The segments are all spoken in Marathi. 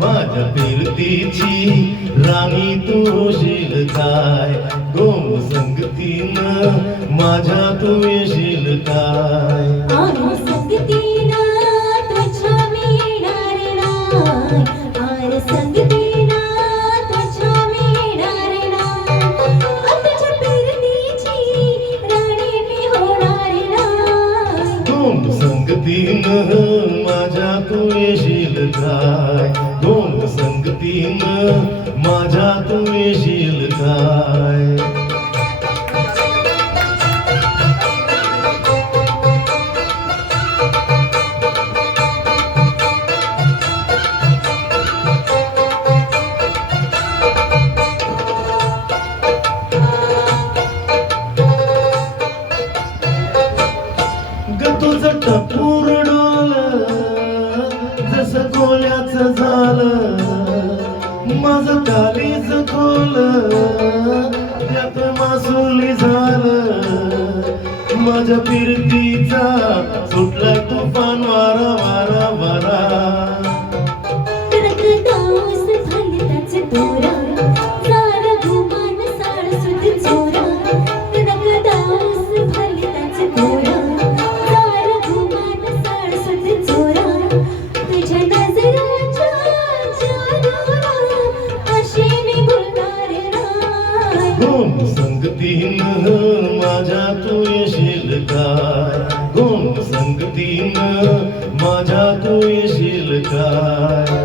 माझ्या फिरतीची राणी तू होशील काय गोम संगतीनं माझ्या तू येशील काय आर संगतीनं तुझ्या मी येणार नाही आर संगतीनं तुझ्या मी येणार नाही तुझ्या फिरतीची राणी मी होणार नाही गोम संगतीनं माझ्या तू येशील काय गोम संगतीनं माझ्या तू येशील काय तुझं टपूर डोल जसं कोल्याचं झालं माझं कालीच खोल त्यात मासुली झालं माझ्या फिरतीचा सुटला तुफान वारा वारा वारा गोम संगतीनं माझ्या तू येशील काय गोम संगतीनं माझ्या तू येशील काय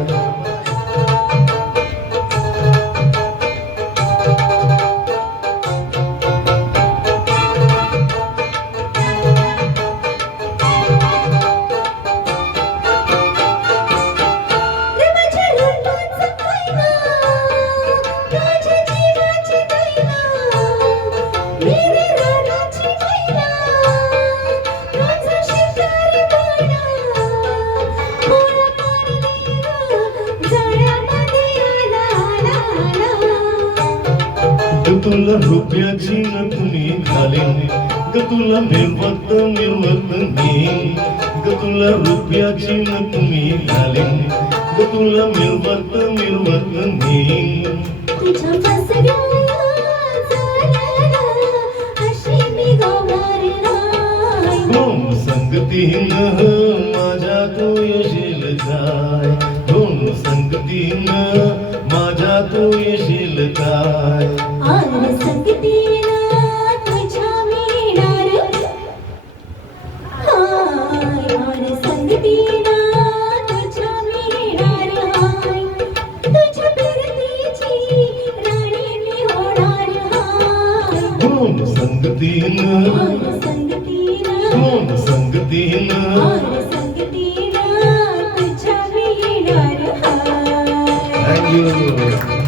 तुला रुपयाची न तुम्ही घालीन ग तुला मिरवत मिरवत मी ग तुला रुपयाची न तुम्ही घालीन ग तुला मिरवत मिरवत मी तुझ्या फसव्या अशी मी गवार नाही गोम संगतीनं माझ्या तू येशील काय गोम संगतीनं माझ्या तू येशील काय आर संगतीनं तुझ्या मी येणार हाय आर संगतीनं तुझ्या मी येणार हाय तुझ्या फिरतीची राणी मी होणार हाय गोम संगतीनं आर संगतीनं गोम संगतीनं आर संगतीनं तुझ्या मी येणार हाय Thank you.